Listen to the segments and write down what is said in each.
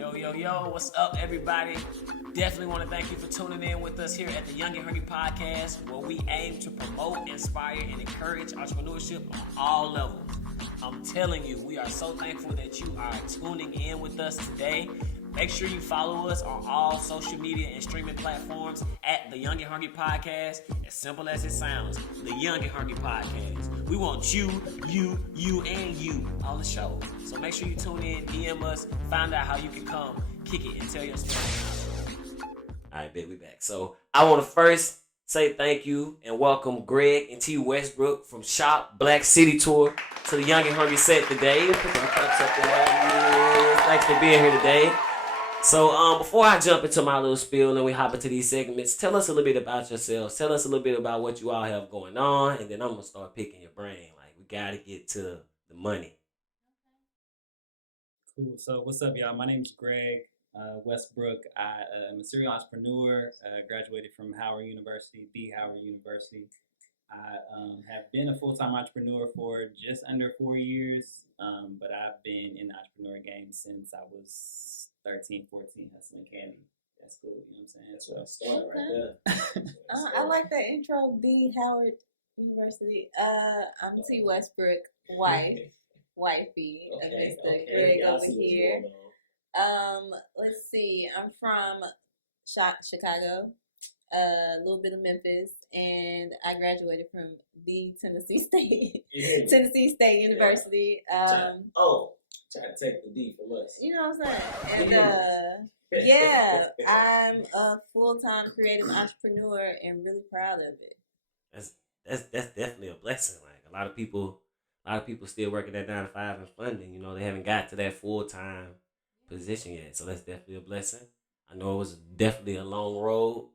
Yo, what's up, everybody? Definitely want to thank you for tuning in with us here at the Young and Hungry Podcast, where we aim to promote, inspire, and encourage entrepreneurship on all levels. I'm telling you, we are so thankful that you are tuning in with us today. Make sure you follow us on all social media and streaming platforms at the Young and Hungry Podcast. As simple as it sounds, the Young and Hungry Podcast. We want you, and you on the show. So make sure you tune in, DM us, find out how you can come, kick it, and tell your story. All right, baby, we back. So I want to first say thank you and welcome Greg and Tee Westbrook from Shop Black City Tour to the Young and Hungry set today. Put them cups up there. Thanks for being here today. So before I jump into my little spiel and we hop into these segments, tell us a little bit about yourselves. Tell us a little bit about what you all have going on, and then I'm going to start picking your brain. Like, we got to get to the money. Cool. So what's up, y'all? My name's Greg Westbrook. I am a serial entrepreneur, graduated from Howard University, the Howard University. I have been a full-time entrepreneur for just under 4 years, but I've been in the entrepreneur game since I was 13, 14, hustling candy. That's cool, you know what I'm saying? That's what I started right there. I like that intro, the Howard University. I'm Tee Westbrook, wifey of Mr. Greg over here. Let's see, I'm from Chicago, a little bit of Memphis, and I graduated from the Tennessee State University. Try to take the D from us. You know what I'm saying? And yeah, I'm a full-time creative entrepreneur and really proud of it. That's definitely a blessing. Like, a lot of people still working at 9 to 5 and funding. You know, they haven't got to that full-time position yet. So that's definitely a blessing. I know it was definitely a long road,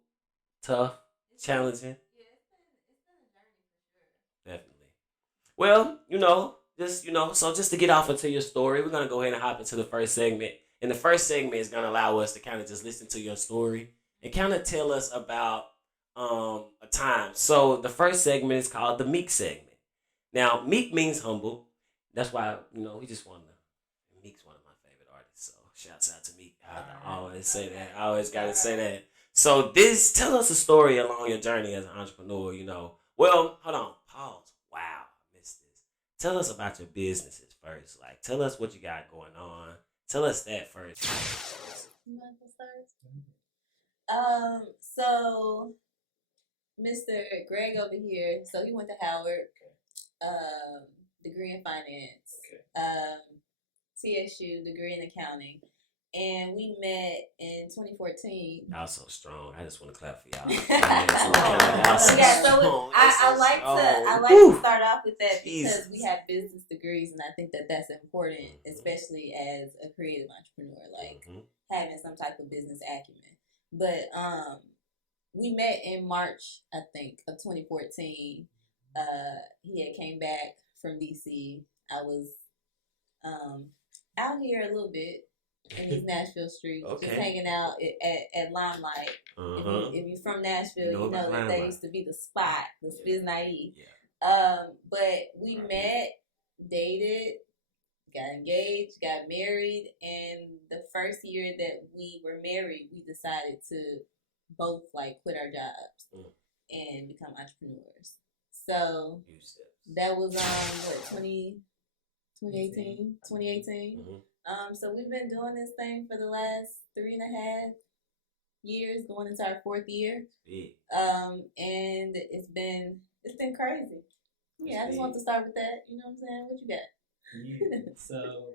tough, challenging. Yeah, it's been a journey for sure. Definitely. Well, so just to get off into your story, we're going to go ahead and hop into the first segment. And the first segment is going to allow us to kind of just listen to your story and kind of tell us about a time. So the first segment is called the Meek segment. Now, Meek means humble. That's why, we just want to. Meek's one of my favorite artists. So shouts out to Meek. I always say that. I always got to say that. So tell us a story along your journey as an entrepreneur, Well, hold on. Pause. Wow. I missed this. Tell us about your businesses first. Like, tell us what you got going on. Tell us that first. You want to start? So Mr. Greg over here, so he went to Howard, degree in finance, TSU, degree in accounting. And we met in 2014. Y'all so strong. I just want to clap for y'all. I like to start off with that because we have business degrees, and I think that that's important, especially as a creative entrepreneur, like having some type of business acumen. But we met in March, I think, of 2014. He had came back from DC. I was out here a little bit in these Nashville streets, just hanging out at Limelight. If you're from Nashville, you know that they used to be the spot, the Spiz Naive. But we met, dated, got engaged, got married, and the first year that we were married, we decided to both quit our jobs and become entrepreneurs. So that was 2018. So we've been doing this thing for the last 3.5 years, going into our 4th year. And it's been crazy. Yeah, I just want to start with that. You know what I'm saying? What you got? So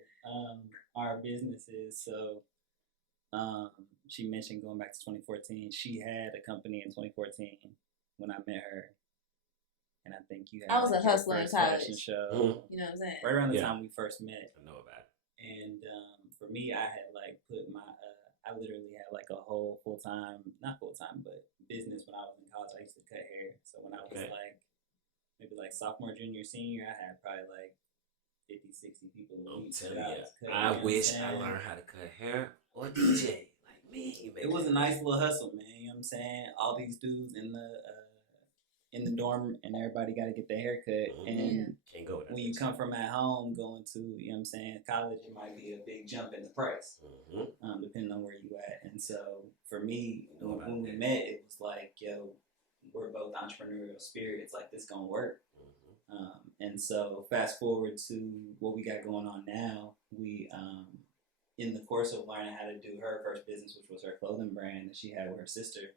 our businesses, she mentioned going back to 2014. She had a company in 2014 when I met her. And I think you had I was a hustler in college. Show. You know what I'm saying? Right around the time we first met. I know about it. And for me, I had put my, I literally had a whole not full-time, but business when I was in college. I used to cut hair. So when I was maybe sophomore, junior, senior, I had probably 50, 60 people. I'm telling you, I wish I learned how to cut hair or DJ. It was a nice little hustle, man. You know what I'm saying? All these dudes in the in the dorm and everybody got to get their hair cut. And can't go when you come from at home going to, you know what I'm saying, college, it might be a big jump in the price, depending on where you at. And so for me, when we met, it was like, yo, we're both entrepreneurial spirits. Like, this gonna work. And so fast forward to what we got going on now, we, in the course of learning how to do her first business, which was her clothing brand that she had with her sister,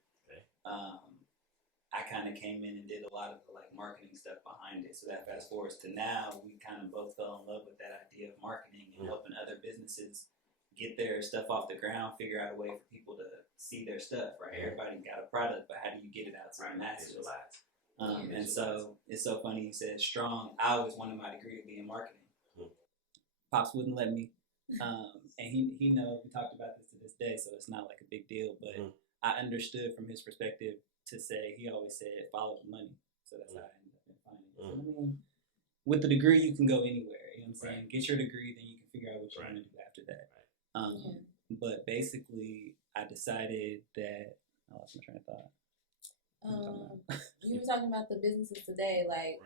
I kind of came in and did a lot of the marketing stuff behind it. So that fast forwards to now, we kind of both fell in love with that idea of marketing and helping other businesses get their stuff off the ground, figure out a way for people to see their stuff, right? Everybody got a product, but how do you get it out to the masses? And so it's so funny you said strong. I always wanted my degree to be in marketing. Pops wouldn't let me. And he knows, we talked about this to this day, so it's not like a big deal, but I understood from his perspective to say, he always said, follow the money. So that's how I ended up in finance. I mean, with the degree, you can go anywhere. You know what I'm saying? Get your degree, then you can figure out what you're going to do after that. But basically, I decided that, I lost my train of thought. You were talking about the businesses today, like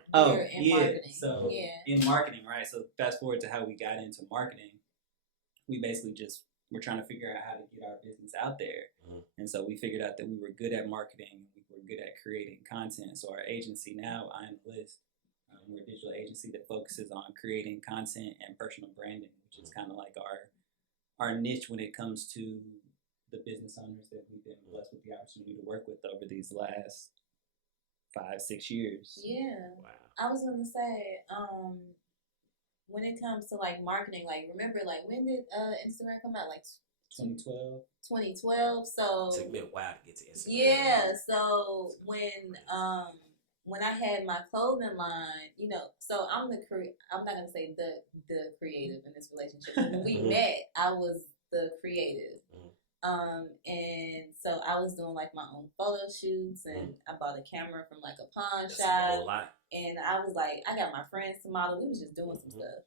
in marketing. So in marketing, right? So fast forward to how we got into marketing. We basically we're trying to figure out how to get our business out there. And so we figured out that we were good at marketing. We were good at creating content. So our agency now, I'm List. We're a digital agency that focuses on creating content and personal branding, which is kind of like our niche when it comes to the business owners that we've been blessed with the opportunity to work with over these last 5-6 years. Yeah. Wow. I was going to say, when it comes to marketing, remember, when did Instagram come out? 2012. 2012. So it took me a while to get to Instagram. Yeah. So when I had my clothing line, so I'm not gonna say the creative in this relationship. When we met, I was the creative. And so I was doing my own photo shoots, and I bought a camera from a pawn shop. And I was I got my friends to model. We was just doing some stuff.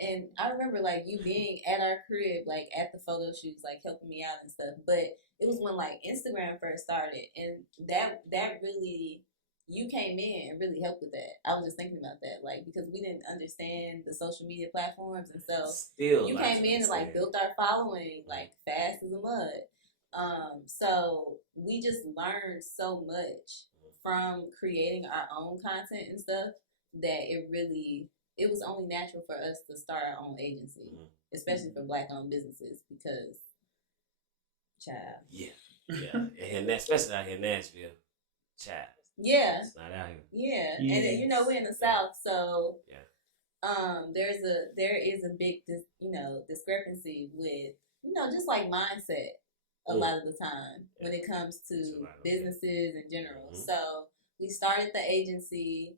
And I remember you being at our crib, at the photo shoots, helping me out and stuff. But it was when Instagram first started, and that really, you came in and really helped with that. I was just thinking about that, because we didn't understand the social media platforms, and so you came in and built our following fast as a mud. So we just learned so much from creating our own content and stuff that it was only natural for us to start our own agency, especially for Black-owned businesses, because, child. Yeah. And especially out here in Nashville, child. Yeah. It's not out here. Yeah. And we're in the South, so there is a big discrepancy with just mindset a lot of the time when it comes to businesses in general. So we started the agency,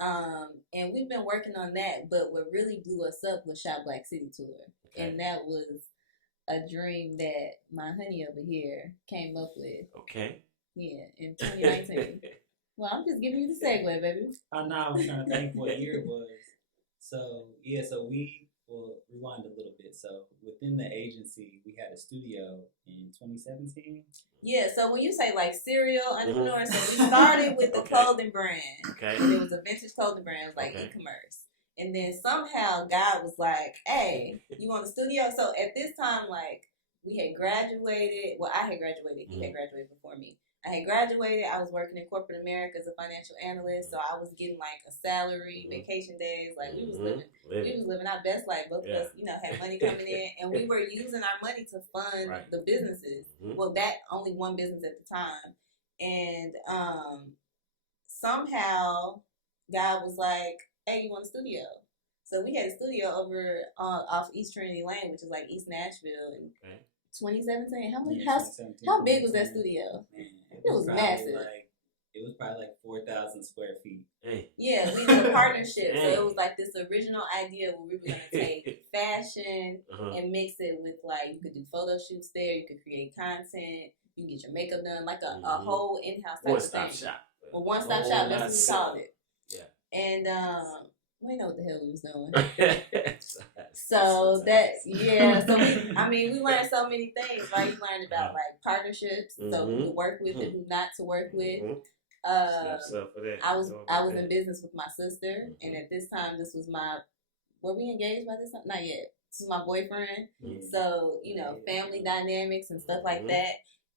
and we've been working on that, but what really blew us up was Shop Black City Tour. And that was a dream that my honey over here came up with. Yeah, in 2019. Well, I'm just giving you the segue, baby. I know. I was trying to think what year it was. So we will rewind a little bit. So within the agency, we had a studio in 2017. Yeah. So when you say serial entrepreneurs, so we started with the clothing brand. And it was a vintage clothing brand. It was e-commerce. And then somehow God was like, "Hey, you want a studio?" So at this time, we had graduated. Well, I had graduated. He had graduated before me. I had graduated. I was working in corporate America as a financial analyst, so I was getting a salary, vacation days. We was living our best life. Both of us, had money coming in, and we were using our money to fund the businesses. Well, that only one business at the time, and somehow God was like, "Hey, you want a studio?" So we had a studio over off East Trinity Lane, which is East Nashville. In 2017. How big was that studio? Man, it was massive. It was probably 4,000 square feet. Yeah, we did a partnership. So it was this original idea where we were going to take fashion and mix it with you could do photo shoots there, you could create content, you can get your makeup done, a whole in-house type of thing. One-stop shop. Well, one-stop shop, that's what we called it. Yeah. And we didn't know what the hell we was doing. So we learned so many things, right? You learned about partnerships, so who to work with and who not to work with. I was in business with my sister, and at this time, were we engaged by this time? Not yet. This was my boyfriend. So, family dynamics and stuff like that.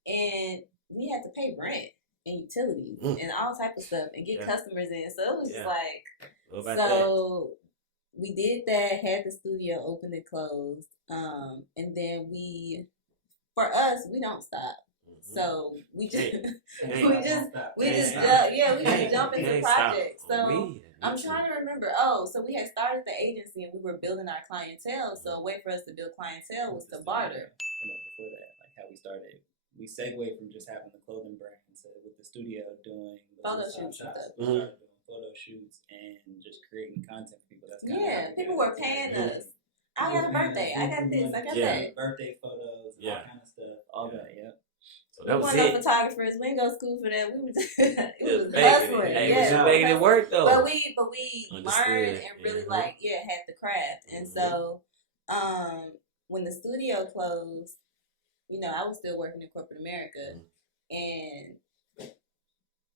And we had to pay rent and utilities and all type of stuff and get customers in. So it was just like, so we did that, had the studio open and closed. And then we don't stop. So we just jump into projects. So I'm trying to remember. So we had started the agency and we were building our clientele. So a way for us to build clientele was to barter. Before that, like how we started, we segued from just having the clothing brand to with the studio doing photo shoots. Doing photo shoots and just creating content for people. That's people were paying us. I got a birthday. I got this. I got that. Birthday photos, all kind of stuff, all that. Yep. So that was we weren't no photographers. We didn't go to school for that. We were just, it was hustling. Hey, was making it work though. But we learned and really had the craft. And so when the studio closed, I was still working in corporate America, and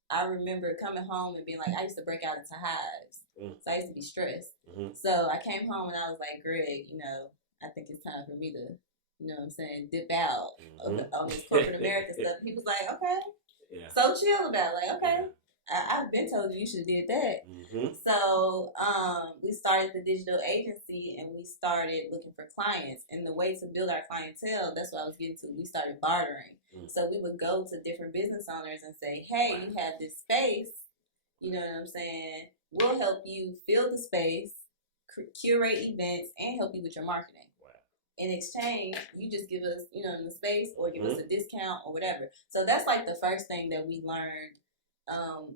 I remember coming home and being like, I used to break out into hives. So I used to be stressed. So I came home and I was like, Greg, I think it's time for me to, dip out on this corporate America stuff. He was like, okay. So chill about it. Like, okay. I've been told you should have did that. So we started the digital agency and we started looking for clients. And the way to build our clientele, that's what I was getting to. We started bartering. So we would go to different business owners and say, hey, you have this space. You know what I'm saying? We'll help you fill the space, curate events, and help you with your marketing. In exchange, you just give us, the space or give us a discount or whatever. So that's like the first thing that we learned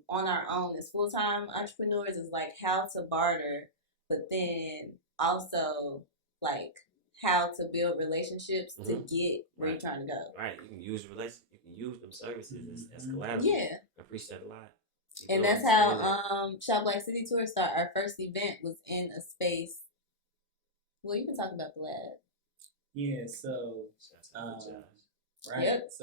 on our own as full-time entrepreneurs is like how to barter, but then also like how to build relationships to get where you're trying to go. Right. You can use them services as collateral. Yeah. I appreciate that a lot. And that's how Shop Black City Tour started. Our first event was in a space. Well, you can talk about the lab. Yeah, so so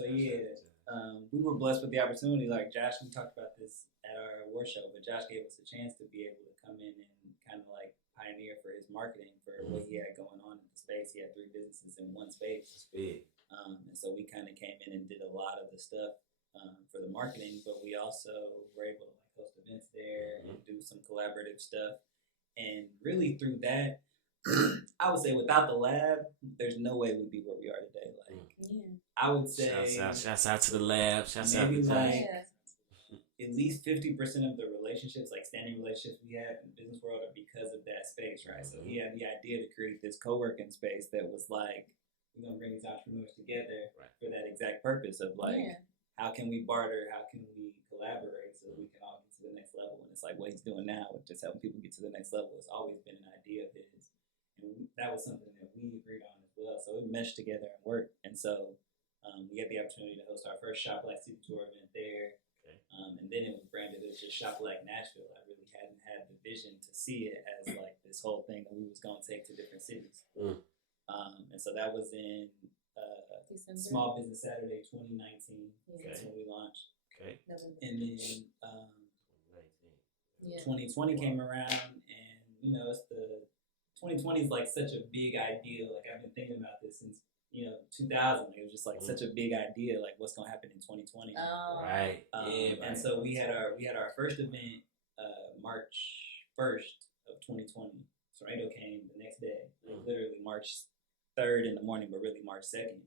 we were blessed with the opportunity. Like Josh, we talked about this at our award show, but Josh gave us a chance to be able to come in and kind of like pioneer for his marketing for what he had going on in the space. He had 3 businesses in one space. That's big. And so we kind of came in and did a lot of the stuff for the marketing, but we also were able to like host events there and do some collaborative stuff. And really through that, I would say without the lab, there's no way we'd be where we are today. Like, I would say, shouts out to the lab. Shouts out to at least 50% of the relationships, like standing relationships we have in the business world, are because of that space, right? So he had the idea to create this co-working space that was like, we're gonna bring these entrepreneurs together for that exact purpose of like, how can we barter? How can we collaborate so we can all get to the next level? And it's like what he's doing now with just helping people get to the next level. It's always been an idea of his. And that was something that we agreed on as well. So it meshed together and worked. And so we had the opportunity to host our first Shop Black City Tour event there. And then it was branded as just Shop Black Nashville. I really hadn't had the vision to see it as like this whole thing that we was going to take to different cities. And so that was in Small Business Saturday 2019. That's when we launched. And then 2020 came around and, it's the 2020 is like such a big idea. Like I've been thinking about this since 2000. It was just like such a big idea. Like what's gonna happen in 2020? Right. And so we had our first event March 1st of 2020. Tornado came the next day, literally March 3rd in the morning, but really March 2nd.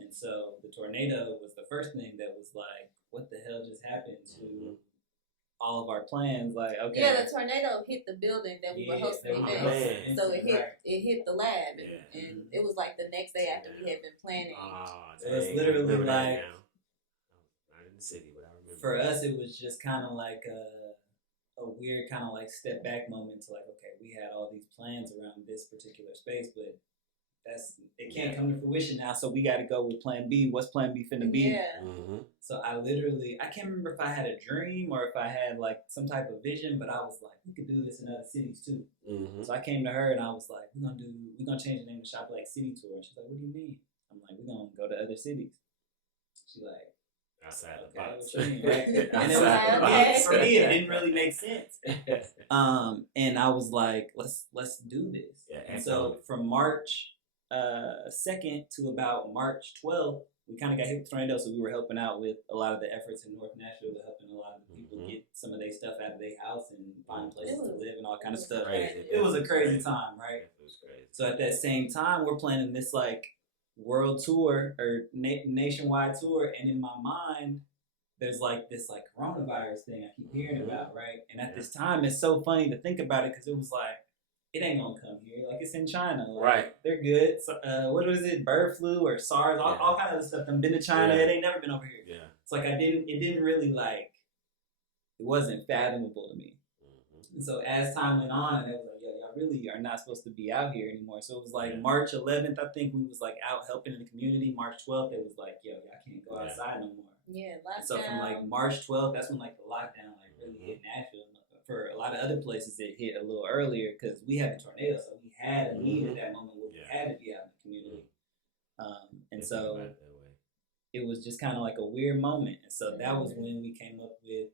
And so the tornado was the first thing that was like, what the hell just happened to all of our plans? Like, okay. Yeah, the tornado hit the building that we were hosting events. So it hit the lab, and it was like the next day after we had been planning. So it's literally like, not in the city, but I remember. For us, it was just kind of like a weird kind of like step back moment to like, okay, we had all these plans around this particular space, but it can't come to fruition now, so we got to go with plan B. What's plan B finna be? So I can't remember if I had a dream or if I had like some type of vision, but I was like, we could do this in other cities too. So I came to her and I was like, we're gonna change the name of Shop Black City Tour. And she's like, what do you mean? I'm like, we're gonna go to other cities. She's like, Outside the Okay, box. what you mean, right? And it Outside, was, okay. for me, it didn't really make sense. And I was like, let's do this. Yeah, and so from March 2nd to about March 12th, we kind of got hit with tornado, so we were helping out with a lot of the efforts in North Nashville, helping a lot of the people get some of their stuff out of their house and find places to live and all kind of stuff. It was a crazy time, right? It was crazy. So at that same time, we're planning this like world tour or nationwide tour, and in my mind, there's like this like coronavirus thing I keep hearing about, right? And at this time, it's so funny to think about it because it was like, it ain't gonna come here. Like, it's in China. Like, right. They're good. So, what was it? Bird flu or SARS? All kinds of stuff. I've been to China. It ain't never been over here. Yeah. It's like it didn't really like, it wasn't fathomable to me. And so as time went on, and it was like, yo, y'all really are not supposed to be out here anymore. So it was like March 11th, I think we was like out helping in the community. March 12th, it was like, yo, y'all can't go outside no more. Yeah, lockdown. So from like March 12th, that's when like the lockdown like really hit Nashville. For a lot of other places, it hit a little earlier because we had a tornado, so we had a need at that moment where we had to be out in the community. And so it was just kind of like a weird moment. And so that was when we came up with,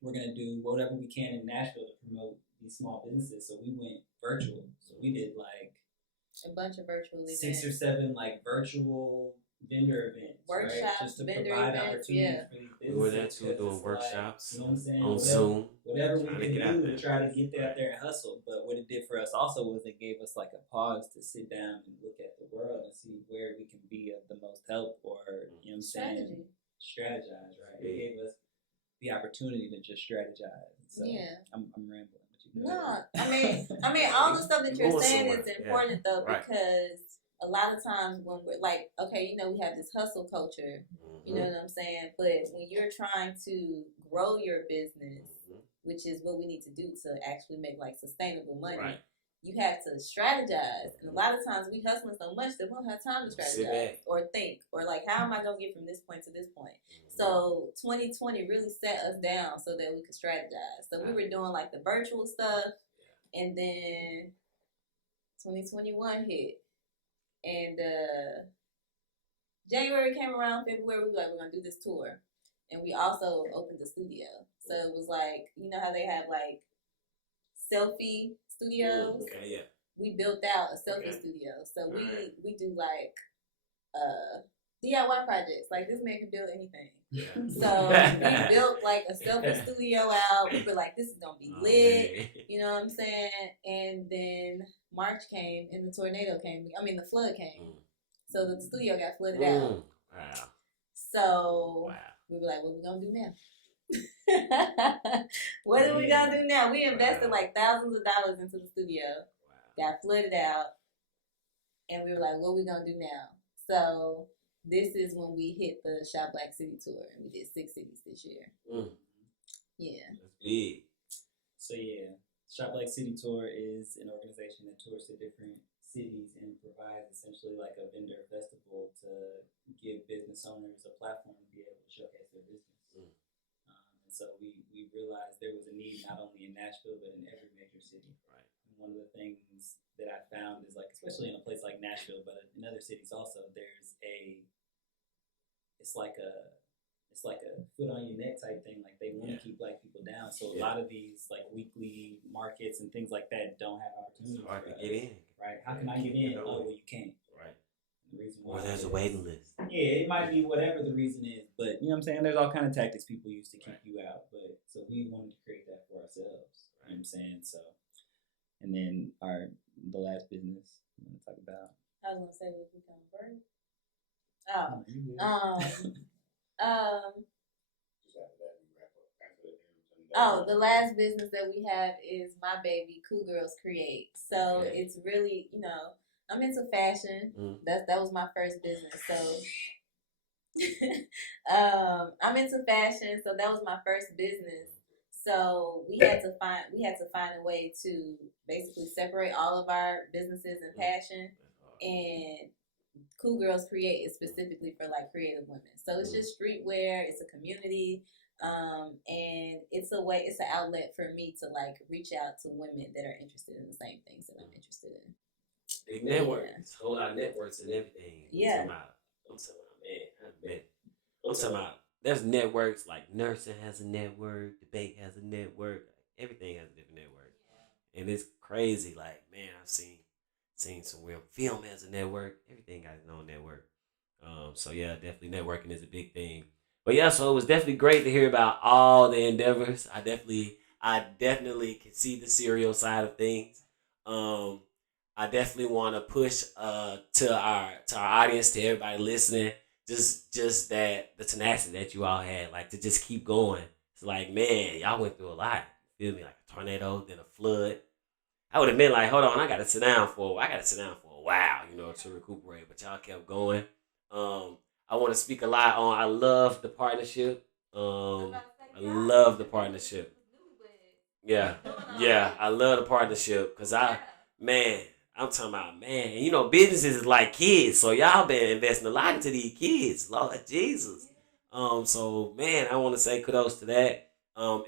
we're going to do whatever we can in Nashville to promote these small businesses. So we went virtual. So we did like a bunch of virtual events. 6 or 7 like virtual vendor events, workshops, right? Just to provide opportunities for these businesses. We were there too, doing workshops, like, you know what I'm saying? on Zoom. Whatever we could do to try to get out there and hustle. But what it did for us also was it gave us like a pause to sit down and look at the world and see where we can be of the most help, or, you know what I'm saying? Strategize, right? It gave us the opportunity to just strategize. So I'm rambling. No, I mean, all the stuff that you're saying is important though, because a lot of times when we're like, okay, you know, we have this hustle culture, you know what I'm saying? But when you're trying to grow your business, which is what we need to do to actually make like sustainable money, you have to strategize. And a lot of times we hustling so much that we don't have time to strategize or think, or like, how am I going to get from this point to this point? So 2020 really set us down so that we could strategize. So we were doing like the virtual stuff, and then 2021 hit. And January came around, February, we were like, we're going to do this tour. And we also opened the studio. So it was like, you know how they have like selfie studios? Okay, yeah. We built out a selfie studio. So we do like DIY projects. Like, this man can build anything. Yeah. So we built like a selfie studio out. We were like, this is going to be lit. You know what I'm saying? And then March came and the tornado came. I mean, the flood came. So the studio got flooded out. Wow. So we were like, what are we going to do now? What are we going to do now? We invested like thousands of dollars into the studio. Got flooded out. And we were like, what are we going to do now? So this is when we hit the Shop Black City tour. And we did 6 cities this year. Yeah. That's big. So yeah, Shop Black City Tour is an organization that tours to different cities and provides essentially like a vendor festival to give business owners a platform to be able to showcase their business. And so we realized there was a need not only in Nashville but in every major city. Right. And one of the things that I found is like, especially in a place like Nashville, but in other cities also, it's like a foot on your neck type thing. Like, they want to keep black people down. So a lot of these like weekly markets and things like that don't have opportunities. It's hard to get in. Right? How can I get in? Oh, well, you can't. Right. The reason why or there's a waiting list. Yeah, it might be whatever the reason is, but you know what I'm saying? There's all kind of tactics people use to keep you out. But so we wanted to create that for ourselves. You know what I'm saying? So, and then the last business I'm going to talk about. I was going to say, would become bird? The last business that we have is my baby, Cool Girls Create. So it's really, you know, I'm into fashion. That was my first business. So I'm into fashion. So that was my first business. So we had to find a way to basically separate all of our businesses and passion. And Cool Girls Create is specifically for like creative women. So it's just streetwear. It's a community. And it's an outlet for me to like reach out to women that are interested in the same things that I'm interested in. Big network. It's a whole lot of networks and everything. Yeah. I'm talking about there's networks like nursing has a network, the bank has a network, everything has a different network, and it's crazy. Like man, I've seen some real film has a network. Everything got its own network. So yeah, definitely networking is a big thing. But yeah, so it was definitely great to hear about all the endeavors. I definitely can see the serial side of things. Um, I definitely want to push to our audience, to everybody listening, just that the tenacity that you all had, like to just keep going. It's like man, y'all went through a lot. You feel me? Like a tornado, then a flood. I would have been like, hold on, I gotta sit down for a while, to recuperate. But y'all kept going. I want to speak a lot on. I love the partnership. I love the partnership. Yeah, yeah, I love the partnership because man, I'm talking about man. Businesses is like kids, so y'all been investing a lot into these kids, Lord Jesus. So man, I want to say kudos to that.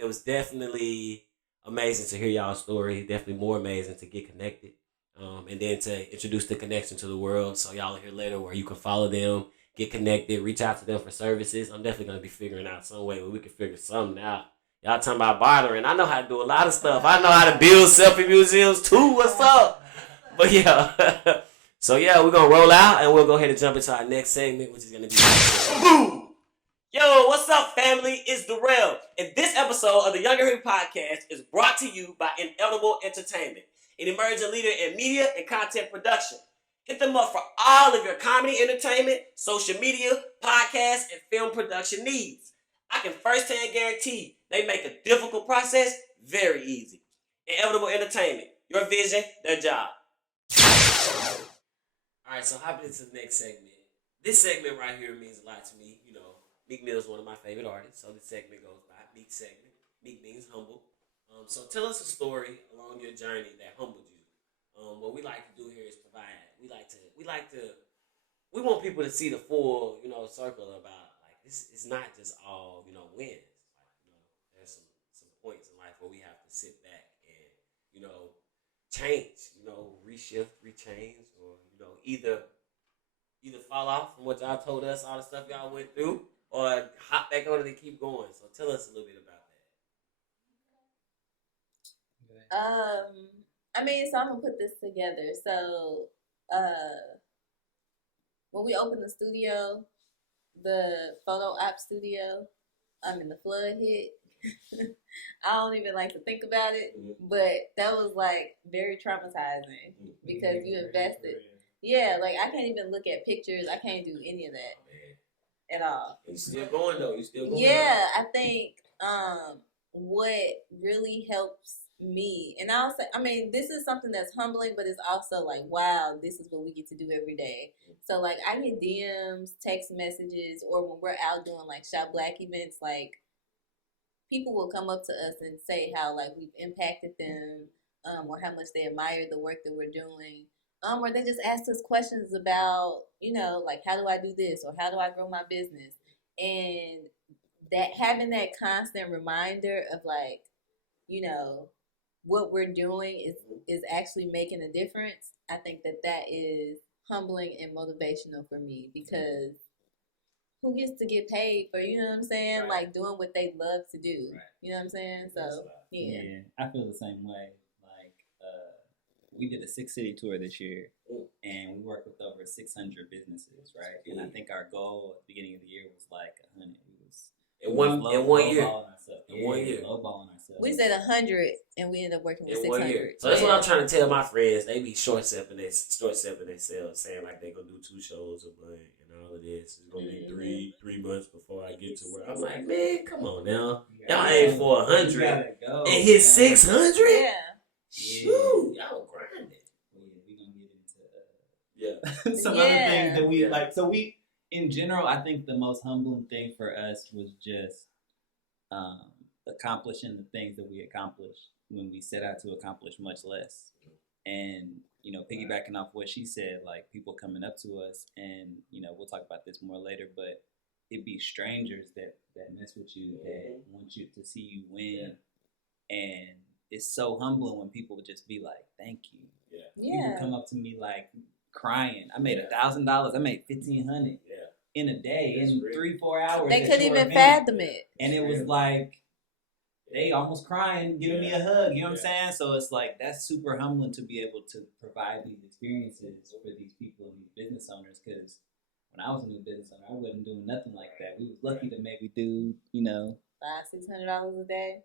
It was definitely amazing to hear y'all's story. Definitely more amazing to get connected. And then to introduce the connection to the world. So y'all will hear later where you can follow them, get connected, reach out to them for services. I'm definitely gonna be figuring out some way where we can figure something out. Y'all talking about bartering. I know how to do a lot of stuff. I know how to build selfie museums too. What's up? But yeah. So yeah, we're gonna roll out and we'll go ahead and jump into our next segment, which is gonna be boom. Yo, what's up, family? It's Darrell, and this episode of the Young and Hungry Podcast is brought to you by Inevitable Entertainment, an emerging leader in media and content production. Hit them up for all of your comedy, entertainment, social media, podcast, and film production needs. I can firsthand guarantee they make a difficult process very easy. Inevitable Entertainment, your vision, their job. All right, so hopping into the next segment. This segment right here means a lot to me. Meek Mill is one of my favorite artists, so this segment goes by Meek segment. Meek means humble. So tell us a story along your journey that humbled you. What we like to do here is provide. We want people to see the full, circle about like this. It's not just all, wins. Like, there's some points in life where we have to sit back and, change, reshift, rechange, or either fall off from what y'all told us, all the stuff y'all went through, or hop back on it and keep going. So tell us a little bit about that. So I'm gonna put this together. So, when we opened the studio, the photo op studio, the flood hit. I don't even like to think about it, but that was like very traumatizing because you invested. Yeah, like I can't even look at pictures. I can't do any of that at all. You still going though? Yeah, I think what really helps me, and I'll say, this is something that's humbling, but it's also like, wow, this is what we get to do every day. So like I get DMs, text messages, or when we're out doing like Shop Black events, like people will come up to us and say how like we've impacted them, or how much they admire the work that we're doing. Or they just ask us questions about, like how do I do this or how do I grow my business, and that having that constant reminder of like, what we're doing is actually making a difference. I think that is humbling and motivational for me because who gets to get paid for, what I'm saying? Right. Like doing what they love to do. Right. You know what I'm saying? So, yeah. I feel the same way. Like, we did a 6-city tour this year, and we worked with over 600 businesses, right? And I think our goal at the beginning of the year was like 100. In one year. In 1 year. Lowballing ourselves. We said 100, and we ended up working with 600. So that's what I'm trying to tell my friends. They be short-stepping themselves, saying like they gonna do 2 shows a month and all of this. It's gonna be three months before I get to work. I'm like, man, come on now. Y'all aim for 100 and hit 600. Yeah. Shoot, y'all grinding. We gonna get into some other things that we like. So we, in general, I think the most humbling thing for us was just accomplishing the things that we accomplished when we set out to accomplish much less. And, piggybacking off what she said, like people coming up to us and, we'll talk about this more later, but it'd be strangers that mess with you, that want you to see you win. And it's so humbling when people would just be like, thank you. Yeah. People come up to me like crying. I made $1,000. I made $1,500. Yeah. in a day, in 3-4 hours. They couldn't even fathom it. And it was like, they almost crying, giving me a hug, you know what I'm saying? So it's like, that's super humbling to be able to provide these experiences for these people and these business owners, because when I was a new business owner, I wasn't doing nothing like that. We was lucky to maybe do, $500-$600 a day.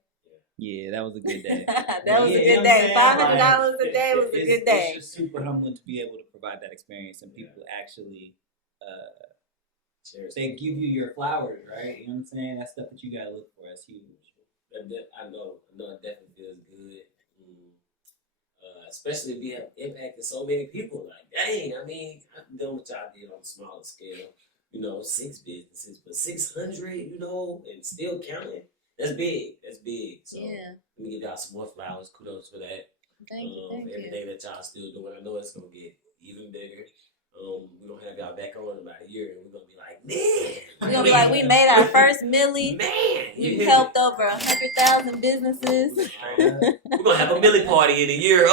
Yeah, that was a good day. That was a good day. $500 a day was a good day. It's just super humbling to be able to provide that experience, and people actually, they give you your flowers, right? You know what I'm saying? That's stuff that you gotta look for. That's huge. I know it definitely feels good. Especially if you have impacted so many people. Like, dang, I mean, I've done what y'all did on a smaller scale. 6 businesses, but 600, and still counting. That's big. So let me give y'all some more flowers. Kudos for that. Thank you. Everything that y'all still doing. I know it's gonna get even bigger. We're gonna have y'all back on in about a year, and we're gonna be like, man. We're gonna be like, we made our first Milli. Man, we helped over 100,000 businesses. We're gonna have a Milli party in a year.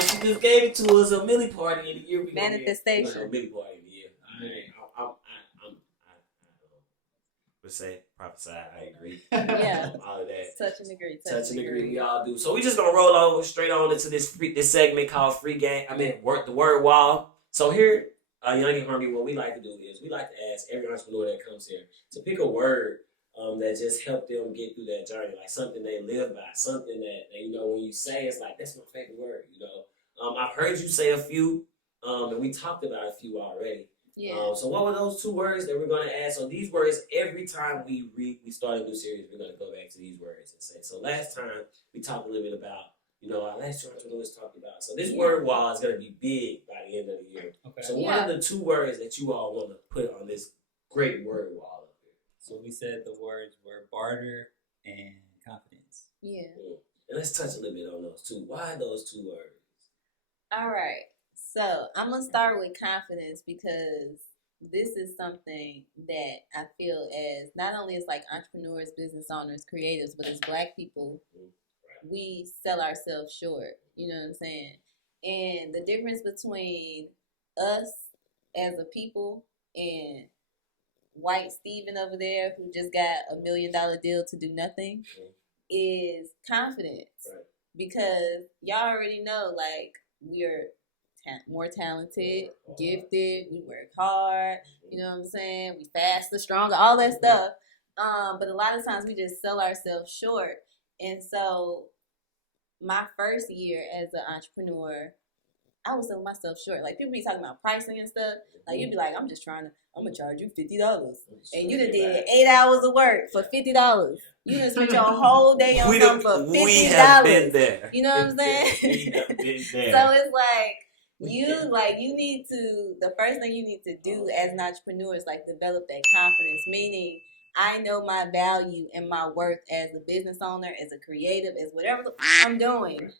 She just gave it to us, a Milli party in a year. Manifestation. We're gonna have a Milli party in a year. Let's say prophesy. I agree. Yeah. All of that. Touch and agree. Touch and agree. We all do. So we just gonna roll over straight on into this segment called Free Game. The word wall. So here, Young and Hungry, what we like to do is we like to ask every entrepreneur that comes here to pick a word that just helped them get through that journey, like something they live by, something that when you say, it's like, that's my favorite word. I've heard you say a few, and we talked about a few already. Yeah. So what were those 2 words that we're going to add? So these words, every time we start a new series, we're going to go back to these words and say. So last time we talked a little bit about, our last 2 entrepreneurs talked about. So this word wall is going to be big by the end of the year. Okay. So what are the 2 words that you all want to put on this great word wall up here? So we said the words were barter and confidence. Yeah. And let's touch a little bit on those 2. Why those 2 words? All right. So I'm going to start with confidence, because this is something that I feel as not only as like entrepreneurs, business owners, creatives, but as Black people, we sell ourselves short. You know what I'm saying? And the difference between us as a people and white Steven over there who just got $1 million deal to do nothing is confidence. Right. Because y'all already know, like, we're more talented, gifted, we work hard, you know what I'm saying? We faster, stronger, all that stuff. But a lot of times we just sell ourselves short. And so my first year as an entrepreneur, I was selling myself short. Like, people be talking about pricing and stuff. Like, you'd be like, I'm going to charge you $50. And you done did 8 hours of work for $50. You done spent your whole day on something for $50. We have been there. You know what I'm saying? We have been there. So it's like, you need to, the first thing you need to do as an entrepreneur is like develop that confidence, meaning I know my value and my worth as a business owner, as a creative, as whatever I'm doing.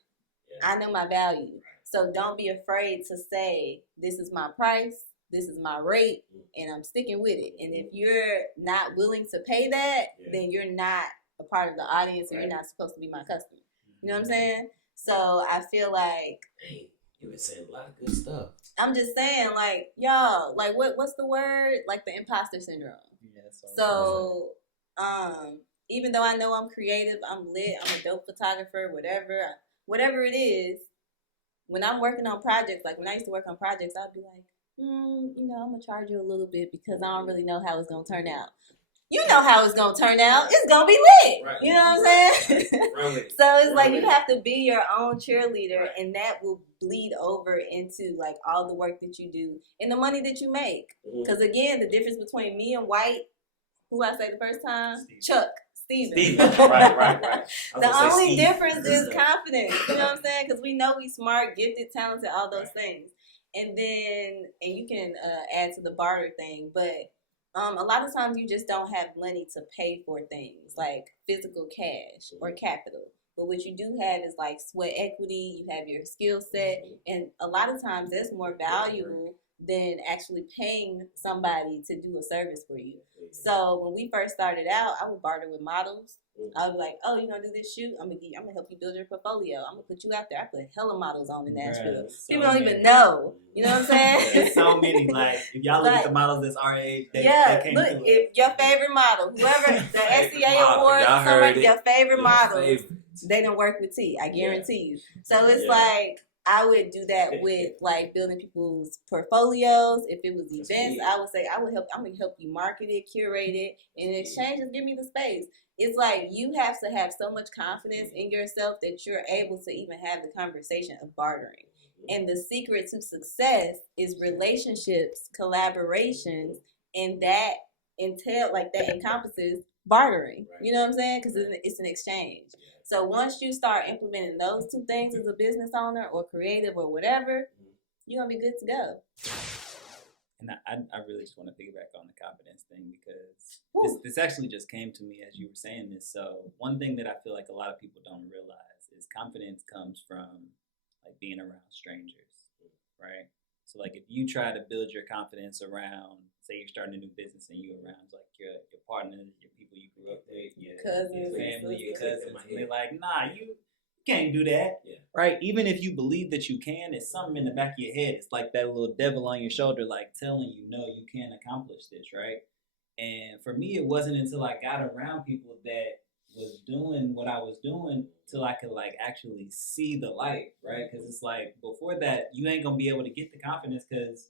I know my value. So don't be afraid to say, this is my price, this is my rate, and I'm sticking with it. And if you're not willing to pay that, then you're not a part of the audience, and you're not supposed to be my customer. You know what I'm saying? So I feel like, hey, you've been saying a lot of good stuff. I'm just saying, like, y'all, like, what's the word? Like the imposter syndrome. Yeah, so even though I know I'm creative, I'm lit, I'm a dope photographer, whatever it is, when I'm working on projects, like when I used to work on projects, I'd be like, I'm going to charge you a little bit because I don't really know how it's going to turn out. You know how it's going to turn out. It's going to be lit. Right. You know what I'm saying? So it's like you have to be your own cheerleader, and that will bleed over into like all the work that you do and the money that you make. Because again, the difference between me and White, who I say the first time, Steven. Right. The only difference is confidence. You know what I'm saying? Because we know we smart, gifted, talented, all those things. And you can add to the barter thing, but a lot of times you just don't have money to pay for things like physical cash or capital. But what you do have is like sweat equity, you have your skill set, and a lot of times that's more valuable than actually paying somebody to do a service for you. So when we first started out, I would barter with models. I would be like, oh, you gonna do this shoot? I'm gonna help you build your portfolio. I'm gonna put you out there. I put hella models on in Nashville. People don't even know. You know what I'm saying? There's so many. Like, if y'all look at the models that's our age, they came look, if your favorite model, whoever the SCA Awards, your favorite models, they don't work with T. I guarantee you. So it's like, I would do that with like building people's portfolios. If it was events, I would say I'm gonna help you market it, curate it, and in exchange, just give me the space. It's like you have to have so much confidence in yourself that you're able to even have the conversation of bartering. And the secret to success is relationships, collaborations, and that encompasses bartering. You know what I'm saying? Because it's an exchange. So once you start implementing those two things as a business owner or creative or whatever, you're going to be good to go. And I really just want to piggyback on the confidence thing because this actually just came to me as you were saying this. So one thing that I feel like a lot of people don't realize is confidence comes from like being around strangers, right? So like if you try to build your confidence around, say you're starting a new business and you're around like your partners, your people you grew up with, your family, your cousins, and they're like, nah, you can't do that, right? Even if you believe that you can, it's something in the back of your head. It's like that little devil on your shoulder, like telling you, no, you can't accomplish this, right? And for me, it wasn't until I got around people that was doing what I was doing till I could like actually see the light, right? Because it's like before that, you ain't gonna be able to get the confidence because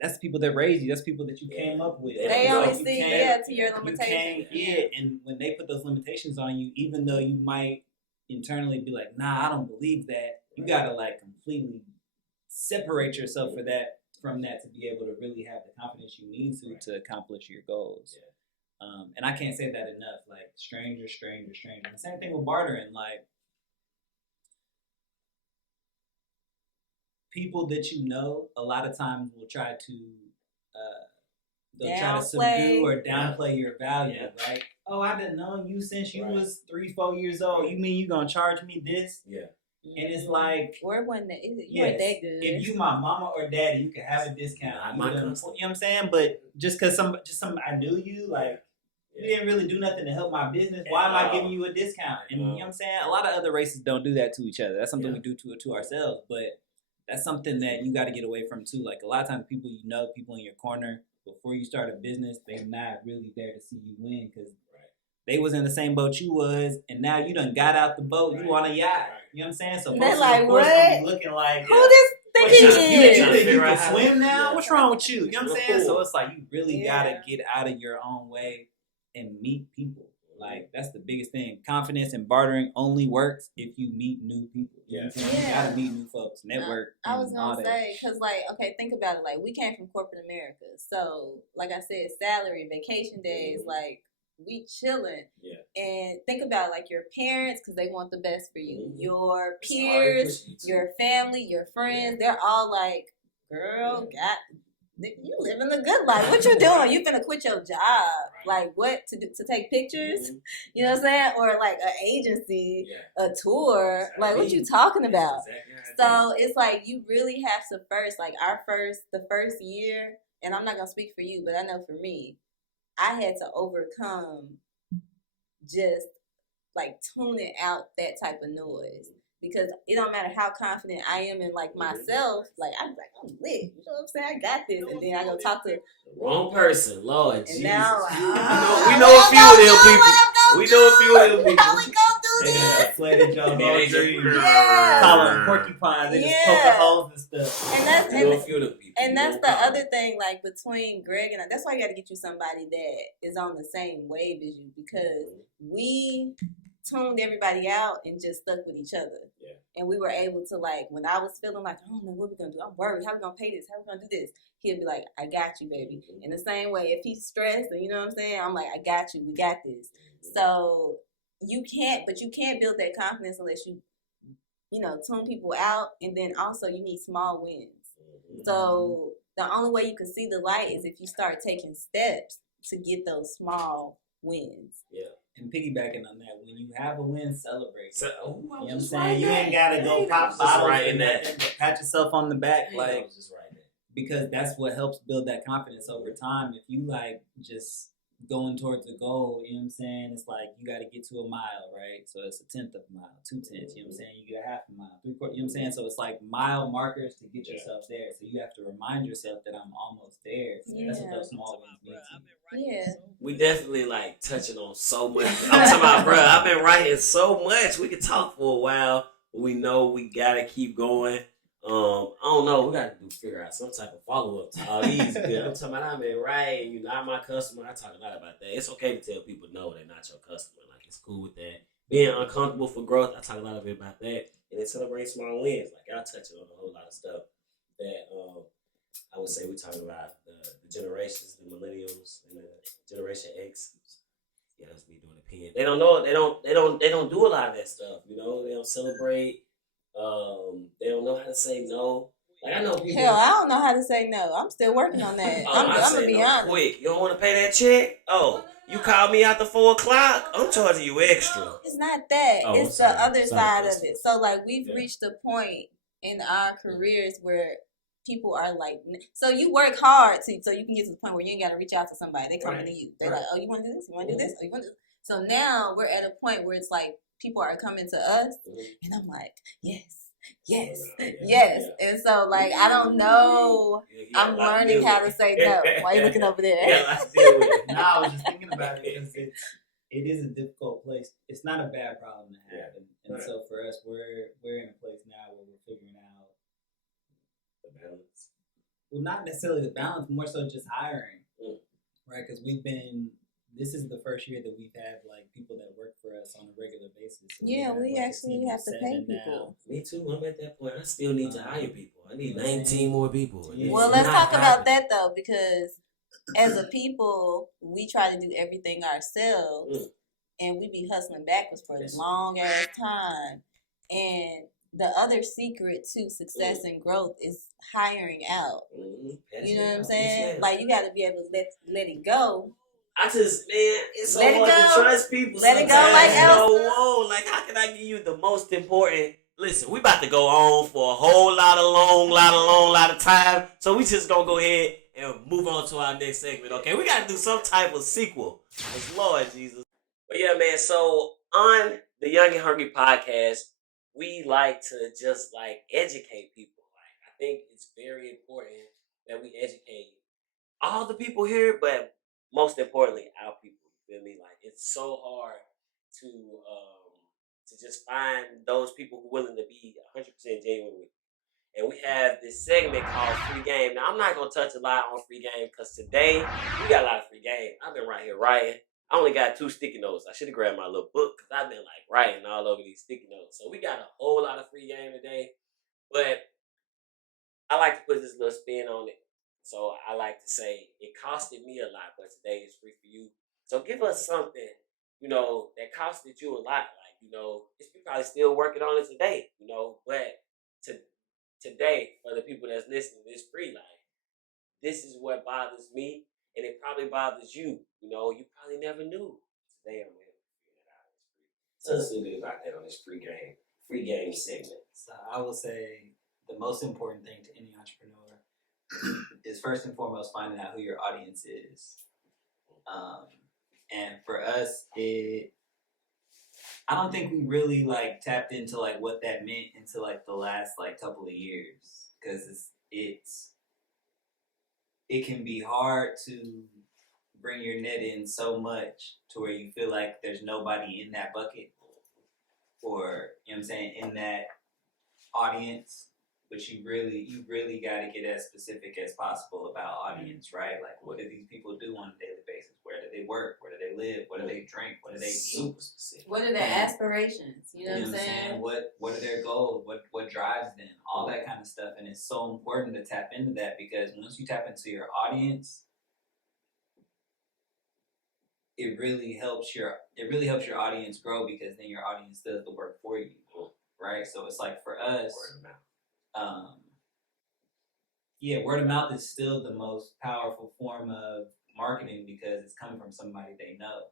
that's people that raised you. That's people that you came up with. They only see to your limitations. And when they put those limitations on you, even though you might internally be like, nah, I don't believe that, you gotta like completely separate yourself from that to be able to really have the confidence you need to accomplish your goals. And I can't say that enough. Like stranger. The same thing with bartering. Like people that you know, a lot of times will try to try to subdue or downplay your value, right? Oh, I didn't know you since you was 3-4 years old. You mean you gonna charge me this? Yeah. And it's like, you weren't that good. If you my mama or daddy, you can have a discount. You know what I'm saying? But just because I knew you, like you didn't really do nothing to help my business. Why am I giving you a discount? And you know what I'm saying? A lot of other races don't do that to each other. That's something we do to ourselves. But that's something that you got to get away from too. Like a lot of times, people people in your corner before you start a business, they're not really there to see you win because they was in the same boat you was, and now you done got out the boat. You on a yacht. You know what I'm saying? So they're like, what? Be looking like, who this think he is? You can swim now? What's wrong with you? You know what I'm saying? So it's like you really gotta get out of your own way and meet people. Like that's the biggest thing. Confidence and bartering only works if you meet new people. You know what I'm saying? You gotta meet new folks, network. I was gonna say, cause like, okay, think about it. Like we came from corporate America, so like I said, salary, vacation days, like we chilling. And think about like your parents, cause they want the best for you. Your peers, your family, your friends, they're all like, girl, you living the good life. What you doing? You finna quit your job. Like what to do? To take pictures? You know what I'm saying? Or like an agency, a tour. Like what you talking about? So it's like you really have to first, like the first year, and I'm not gonna speak for you, but I know for me, I had to overcome just like tuning out that type of noise. Because it don't matter how confident I am in like myself, like I'm like, I'm lit. You know what I'm saying? I got this. And then I go talk to wrong person, Lord and Jesus. Now we know a few of them people. We know a few of them people. How we gonna do this? Inflated your whole dream. Call them porcupines. They just poking holes and stuff. And that's the other thing, like between Greg and I, that's why you got to get you somebody that is on the same wave as you, because we tuned everybody out and just stuck with each other. And we were able to, like, when I was feeling like, I don't know what we're going to do. I'm worried. How we going to pay this? How we going to do this? He'll be like, I got you, baby. In the same way, if he's stressed and you know what I'm saying, I'm like, I got you. We got this. So you can't build that confidence unless you tune people out. And then also you need small wins. So the only way you can see the light is if you start taking steps to get those small wins. And piggybacking on that, when you have a win, celebrate. You know what I'm saying? You ain't got to go pop bottles and pat yourself on the back. Like, because that's what helps build that confidence over time. If you like just going towards the goal, you know what I'm saying? It's like you got to get to a mile, right? So it's a tenth of a mile, 2/10, you know what I'm saying? You get half a mile, 3/4, you know what I'm saying? So it's like mile markers to get yourself there. So you have to remind yourself that I'm almost there. So that's what those small wins mean to me. Yeah. We definitely like touching on so much. I'm talking about, bro, I've been writing so much. We could talk for a while, but we know we gotta keep going. I don't know. We gotta figure out some type of follow up to all these. I'm talking about I've been writing. You're not my customer. I talk a lot about that. It's okay to tell people no, they're not your customer. Like it's cool with that. Being uncomfortable for growth. I talk a lot of it about that, and then celebrate small wins. Like y'all touching on a whole lot of stuff that I would say we talk about the generations, the millennials, and the Generation X. Yeah, that's me doing the pen. They don't know. They don't do a lot of that stuff. You know, they don't celebrate. They don't know how to say no. Like I know people. Hell, I don't know how to say no. I'm still working on that. I'm gonna be honest. Quick, you don't want to pay that check? Oh, you called me after 4:00. I'm charging you extra. It's not that. It's the other side of it. So like we've reached a point in our careers where people are like, so you work hard so you can get to the point where you ain't got to reach out to somebody. They coming to you. They're like, oh, you want to do this? You want to do this? Oh, you want to? So now we're at a point where it's like people are coming to us, and I'm like, yes. And so like I don't know. I'm learning how to say no. Why are you looking over there? I deal with it. I was just thinking about it because it is a difficult place. It's not a bad problem to have, and so for us, we're in a place now where we're figuring out the balance. Well, not necessarily the balance, more so just hiring, right? Because this is the first year that we've had like people that work for us on a regular basis. So we actually have to pay people. Me too. I'm at that point. I still need to hire people. I need 19 more people. Well, let's talk about that though, because as a people, we try to do everything ourselves, and we be hustling backwards for a long ass time. And the other secret to success and growth is hiring out. You know what I'm saying? Like you got to be able to let it go. It's so hard to trust people. Let it go like Elsa. Whoa, like how can I give you the most important? Listen, we about to go on for a whole lot of time. So we just gonna go ahead and move on to our next segment, okay? We gotta do some type of sequel. Lord Jesus. But yeah, man, so on the Young and Hungry podcast, we like to just like educate people. Like I think it's very important that we educate all the people here, but most importantly, our people. You feel me? Like it's so hard to just find those people who are willing to be 100% genuine with you. And we have this segment called Free Game. Now I'm not gonna touch a lot on free game because today we got a lot of free game. I've been right here writing. I only got 2 sticky notes. I should have grabbed my little book because I've been like writing all over these sticky notes. So we got a whole lot of free game today. But I like to put this little spin on it. So I like to say it costed me a lot, but today is free for you. So give us something, that costed you a lot. Like, you're probably still working on it today, but today, for the people that's listening, it's free. Like, this is what bothers me, and it probably bothers you. You probably never knew. Today I'm able to figure it out. It's free. So let's do a bit about that on this free game segment. So I will say the most important thing to any entrepreneur is first and foremost finding out who your audience is. And for us, I don't think we really like tapped into like what that meant until like the last like couple of years, because it can be hard to bring your net in so much to where you feel like there's nobody in that bucket, or in that audience. But you really got to get as specific as possible about audience, right? Like, what do these people do on a daily basis? Where do they work? Where do they live? What do they drink? What do they eat? What are their aspirations? You know what I'm saying? What are their goals? What drives them? All that kind of stuff. And it's so important to tap into that, because once you tap into your audience, it really helps your audience grow, because then your audience does the work for you, right? So it's like for us, word of mouth is still the most powerful form of marketing, because it's coming from somebody they know,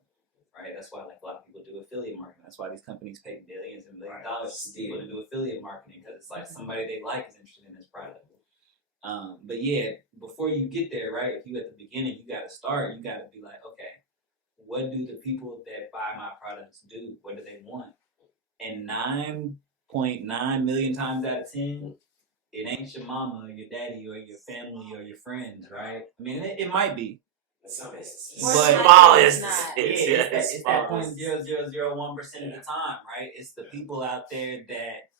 right? That's why like a lot of people do affiliate marketing. That's why these companies pay millions and millions of dollars for people to do affiliate marketing, because it's like somebody they like is interested in this product. But yeah, before you get there, right? If you at the beginning, you got to start. You got to be like, okay, what do the people that buy my products do? What do they want? And 9.9 million times out of 10, it ain't your mama or your daddy or your family or your friends, right? I mean, it might be. Some instances. But small instances. It's that 0.0001% of the time, right? It's the people out there that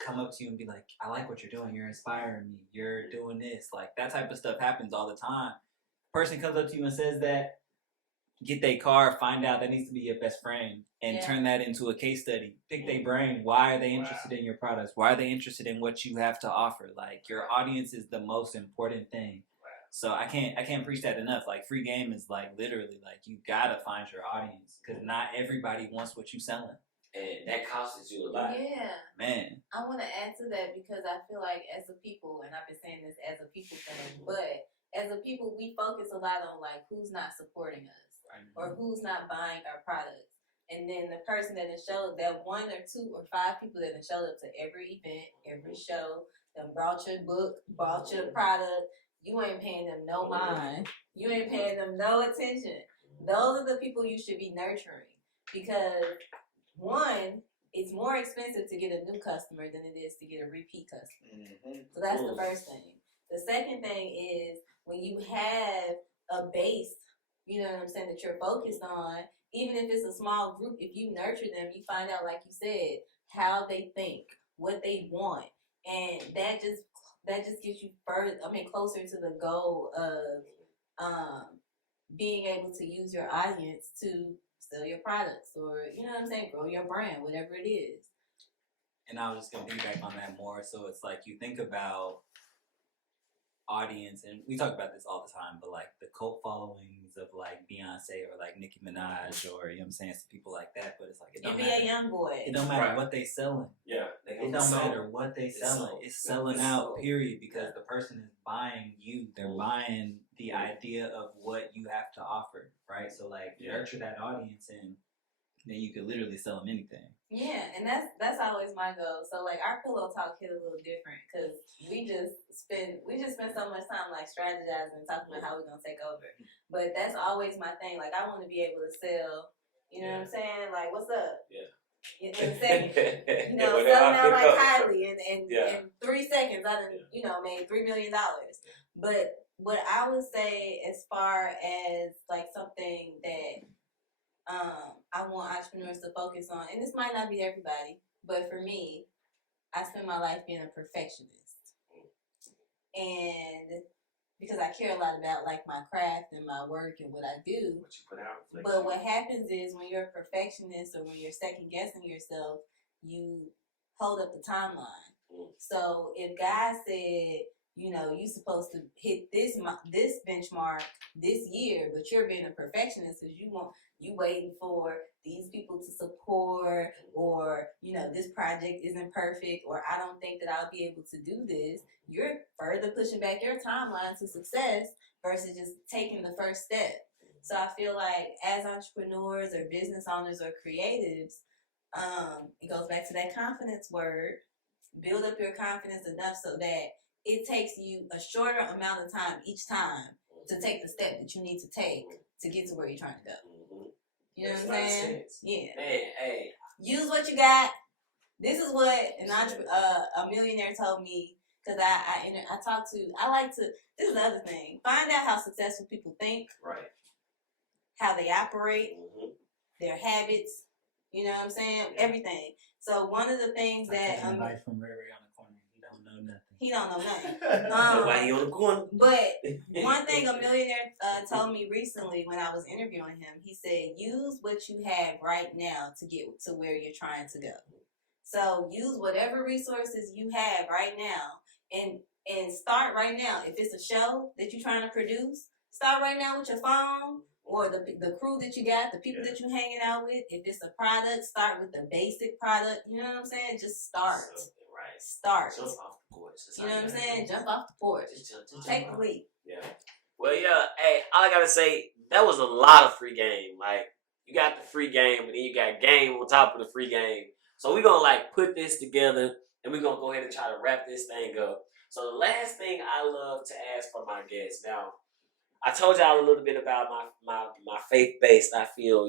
come up to you and be like, I like what you're doing. You're inspiring me. You're doing this. Like, that type of stuff happens all the time. Person comes up to you and says that, get their car, find out that needs to be your best friend, and turn that into a case study. Pick their brain. Why are they interested in your products? Why are they interested in what you have to offer? Like, your audience is the most important thing. So I can't preach that enough. Like, free game is like literally like you gotta find your audience because not everybody wants what you selling. And that costs you a lot. Yeah. Man. I want to add to that because I feel like as a people, and I've been saying this as a people thing, but as a people, we focus a lot on like who's not supporting us or who's not buying our products. And then the person that has showed that 1 or 2 or 5 people that have showed up to every event, every show, that brought your book, bought your product, you ain't paying them no mind. You ain't paying them no attention. Those are the people you should be nurturing because 1, it's more expensive to get a new customer than it is to get a repeat customer. Mm-hmm. So that's the first thing. The second thing is when you have a base, you know what I'm saying, that you're focused on, even if it's a small group, if you nurture them, you find out, like you said, how they think, what they want. And that just gets you closer to the goal of being able to use your audience to sell your products or, you know what I'm saying, grow your brand, whatever it is. And I was just going to piggyback on that more. So it's like you think about audience, and we talk about this all the time, but like the cult followings of like Beyonce or like Nicki Minaj or, you know what I'm saying, some people like that, but it's like, it don't matter. A young boy. It don't matter what they selling. Yeah. It don't matter what they selling. It's selling out, period, because the person is buying you. They're buying the idea of what you have to offer, right? So like nurture that audience and then you could literally sell them anything. Yeah, and that's always my goal. So like our pillow talk hit a little different because we just spend so much time like strategizing and talking about how we're gonna take over. But that's always my thing. Like I want to be able to sell. You know what I'm saying? Like what's up? Yeah. In a second, selling out like Kylie in 3 seconds. I done made $3 million. But what I would say as far as like something that I want entrepreneurs to focus on, and this might not be everybody, but for me, I spend my life being a perfectionist, and because I care a lot about like my craft and my work and what I do. What you put out. But what happens is when you're a perfectionist or when you're second guessing yourself, you hold up the timeline. So if God said, you're supposed to hit this benchmark this year, but you're being a perfectionist because you waiting for these people to support, or this project isn't perfect, or I don't think that I'll be able to do this. You're further pushing back your timeline to success versus just taking the first step. So I feel like as entrepreneurs or business owners or creatives, it goes back to that confidence word. Build up your confidence enough so that it takes you a shorter amount of time each time to take the step that you need to take to get to where you're trying to go. You know what I'm saying? Yeah. Man, hey. Use what you got. This is what a millionaire told me, because this is the other thing. Find out how successful people think. Right. How they operate. Their habits. You know what I'm saying? Yeah. Everything. So one of the things that advice from Ray on the corner. He don't know nothing. Why he on the corner? But one thing a millionaire told me recently when I was interviewing him, he said, use what you have right now to get to where you're trying to go. So use whatever resources you have right now and start right now. If it's a show that you're trying to produce, start right now with your phone or the crew that you got, the people that you're hanging out with. If it's a product, start with the basic product. You know what I'm saying? Just start. Start. Jump off the porch. You know what I'm saying? Jump off the porch. Just take the leap. Yeah. Well, yeah. Hey, all I gotta say, that was a lot of free game. Like, you got the free game, and then you got game on top of the free game. So we're gonna like put this together, and we're gonna go ahead and try to wrap this thing up. So the last thing I love to ask for my guests. Now, I told y'all a little bit about my faith-based, I feel,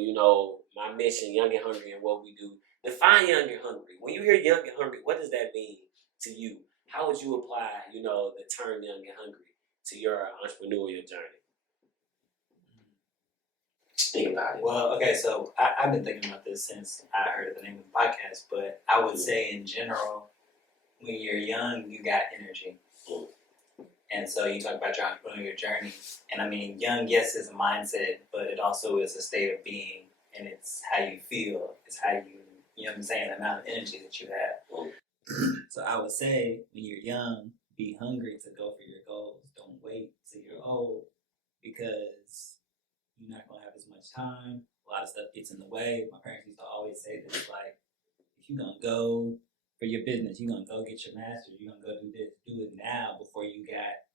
my mission, Young and Hungry, and what we do. Define Young and Hungry. When you hear Young and Hungry, what does that mean to you? How would you apply, the term Young and Hungry to your entrepreneurial journey? Think about it. Well, okay, so I've been thinking about this since I heard of the name of the podcast, but I would say in general, when you're young, you got energy. And so you talk about your entrepreneurial journey. And I mean, young, yes, is a mindset, but it also is a state of being. And it's how you feel. It's how you know what I'm saying, the amount of energy that you have. So I would say when you're young, be hungry to go for your goals. Don't wait till you're old because you're not going to have as much time. A lot of stuff gets in the way. My parents used to always say this, like, if you're going to go for your business, you're going to go get your master's, you're going to go do this, do it now before you got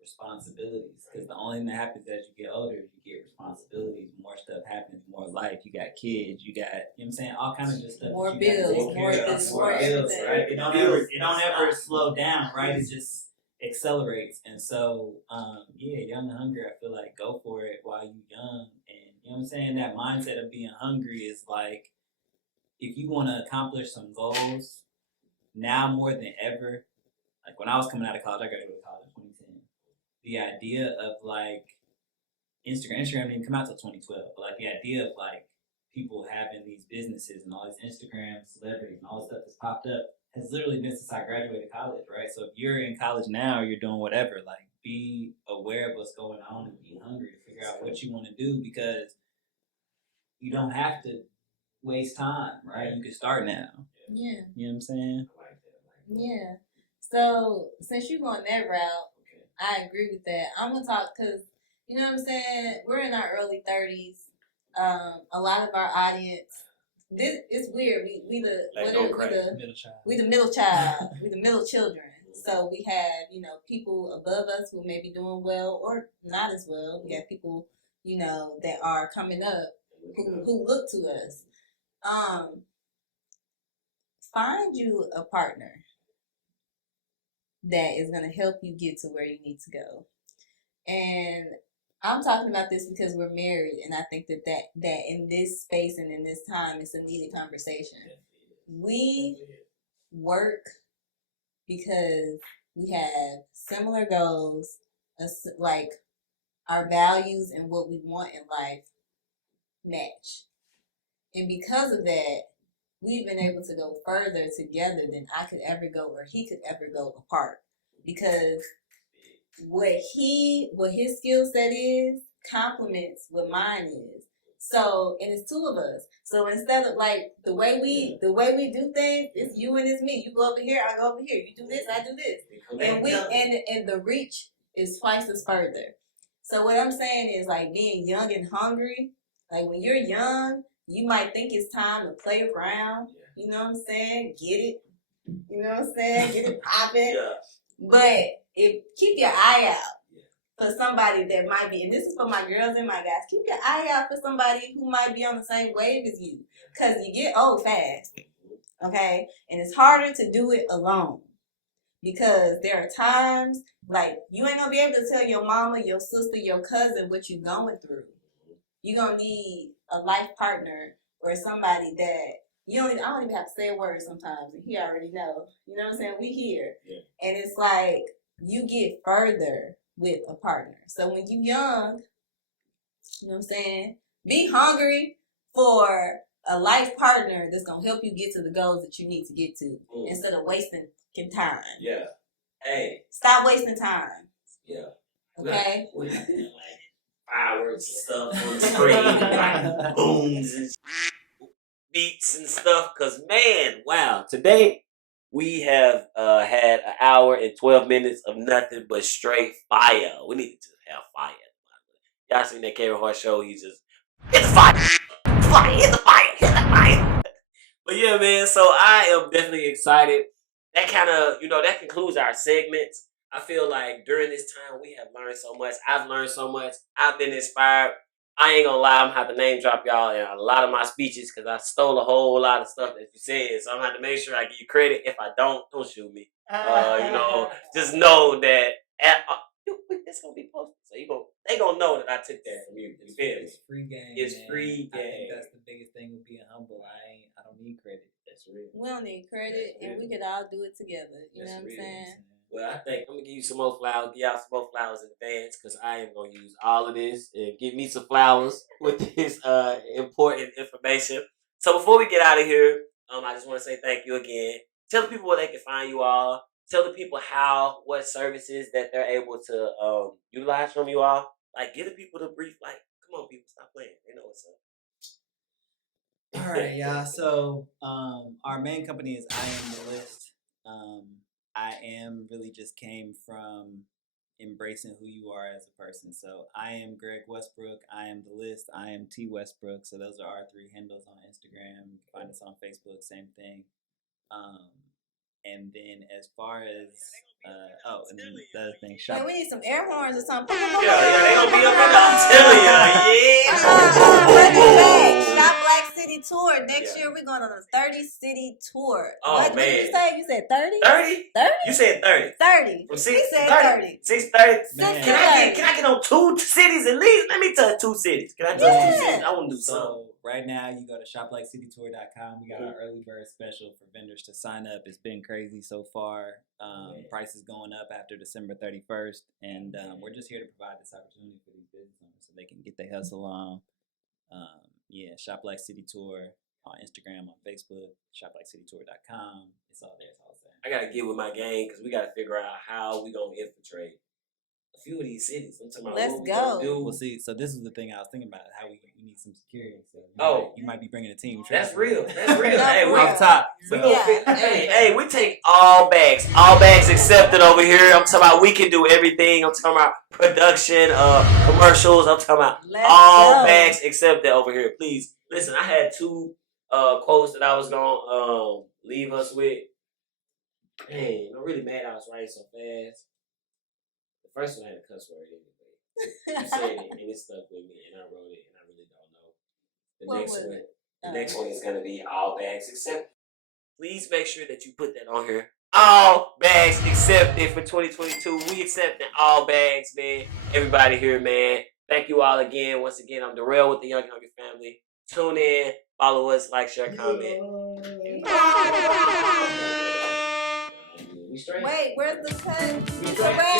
responsibilities. Because the only thing that happens as you get older is you get responsibilities, more stuff happens, more life. You got kids, you got, you know what I'm saying, all kinds of just stuff. More bills, more bills, right? It don't ever slow down, right? It just accelerates. And so, young and hungry, I feel like go for it while you're young. And you know what I'm saying? That mindset of being hungry is like, if you want to accomplish some goals, now more than ever, like when I was coming out of college, I graduated college in 2010. The idea of like Instagram didn't even come out till 2012, but like the idea of like people having these businesses and all these Instagram celebrities and all this stuff that's popped up has literally been since I graduated college, right? So if you're in college now, you're doing whatever, like be aware of what's going on and be hungry to figure out what you want to do because you don't have to waste time, right? You can start now. Yeah. You know what I'm saying? Yeah. So since you're going that route, I agree with that. I'm gonna talk because you know what I'm saying. We're in our early 30s. A lot of our audience. This it's weird. We the middle child. We the middle child. We the middle children. So we have people above us who may be doing well or not as well. We have people that are coming up who look to us. Find you a partner that is going to help you get to where you need to go. And I'm talking about this because we're married, and I think that in this space and in this time, it's a needed conversation. We work because we have similar goals, like our values and what we want in life match. And because of that, we've been able to go further together than I could ever go or he could ever go apart. Because what his skill set is complements what mine is. So, and it's two of us. So instead of like the way we do things, it's you and it's me. You go over here, I go over here. You do this, I do this. And the reach is twice as further. So what I'm saying is like being young and hungry, like when you're young, you might think it's time to play around. You know what I'm saying? Get it. You know what I'm saying? Get it popping. Yeah. But keep your eye out for somebody that might be, and this is for my girls and my guys, keep your eye out for somebody who might be on the same wave as you. Because you get old fast. Okay? And it's harder to do it alone. Because there are times, like, you ain't going to be able to tell your mama, your sister, your cousin what you're going through. You're going to need a life partner or somebody that I don't even have to say a word sometimes, and he already know. You know what I'm saying? We here. Yeah. And it's like, you get further with a partner. So when you young, you know what I'm saying? Be hungry for a life partner that's going to help you get to the goals that you need to get to instead of wasting time. Yeah. Hey. Stop wasting time. Yeah. Okay? Fireworks and stuff on the screen, like booms and beats and stuff. Cause man, wow, today we have had an hour and 12 minutes of nothing but straight fire. We need to just have fire. Y'all seen that Kevin Hart show? He's just hit the fire, hit the fire. But yeah, man. So I am definitely excited. That kind of that concludes our segments. I feel like during this time we have learned so much. I've learned so much. I've been inspired. I ain't gonna lie, I'm gonna have to name drop y'all in a lot of my speeches because I stole a whole lot of stuff that you said. So I'm gonna have to make sure I give you credit. If I don't shoot me. Just know that it's gonna be posted. So they gonna know that I took that from you. You feel me? It's free game. It's man. free game. I think that's the biggest thing with being humble. I don't need credit. That's real. We don't need credit, and we could all do it together. You know what I'm saying? Well, I think I'm gonna give you some more flowers. Give y'all some more flowers in advance because I am gonna use all of this and give me some flowers with this important information. So before we get out of here, I just want to say thank you again. Tell the people where they can find you all. Tell the people what services that they're able to utilize from you all. Like, give the people the brief. Like, come on, people, stop playing. They know what's up. All right, y'all. So our main company is I Am the List. I Am really just came from embracing who you are as a person. So I am Greg Westbrook. I am the List. I am Tee Westbrook. So those are our 3 handles on Instagram. Find us on Facebook, same thing. And then as far as and then the other thing, shop. Hey, we need some air horns or something. Yeah, they gonna be up in there. I'm telling you, Shop Black City tour next year. We're going on a 30-city tour. Oh, what man. did you say? You said 30? 30? 30? You said 30. 30. From 6 He said 30. 6:30. Man. Can I get on 2 cities at least? Let me touch 2 cities. Can I touch 2 cities? I want to do something. So right now you go to shoplikecitytour.com. We got our early bird special for vendors to sign up. It's been crazy so far. Prices going up after December 31st, and we're just here to provide this opportunity for these business owners so they can get their hustle on. Shop Like City Tour on Instagram, on Facebook, shoplikecitytour.com. It's all there. It's all there. I gotta get with my gang because we gotta figure out how we gonna infiltrate a few of these cities. I'm talking about Let's what we go. gonna do. Well, see, so this is the thing I was thinking about, how we need some security. So you might be bringing a team. That's real. That's real. That's Hey, real. we off top. We So. gonna hey, we take all bags. All bags accepted over here. I'm talking about we can do everything. I'm talking about production, commercials. I'm talking about all bags accepted over here. Please listen. I had 2 quotes that I was gonna leave us with. Dang, I'm really mad I was writing so fast. The first one had a cuss word anyway. You said it and it stuck with me, and I wrote it, and I really don't know. The next one is gonna be all bags accepted. Please make sure that you put that on here. All bags accepted for 2022. We accepting all bags, man. Everybody here, man. Thank you all again. Once again, I'm Darrell with the Young and Hungry Family. Tune in, follow us, like, share, comment. We straight. Wait, where's the cut? We straight.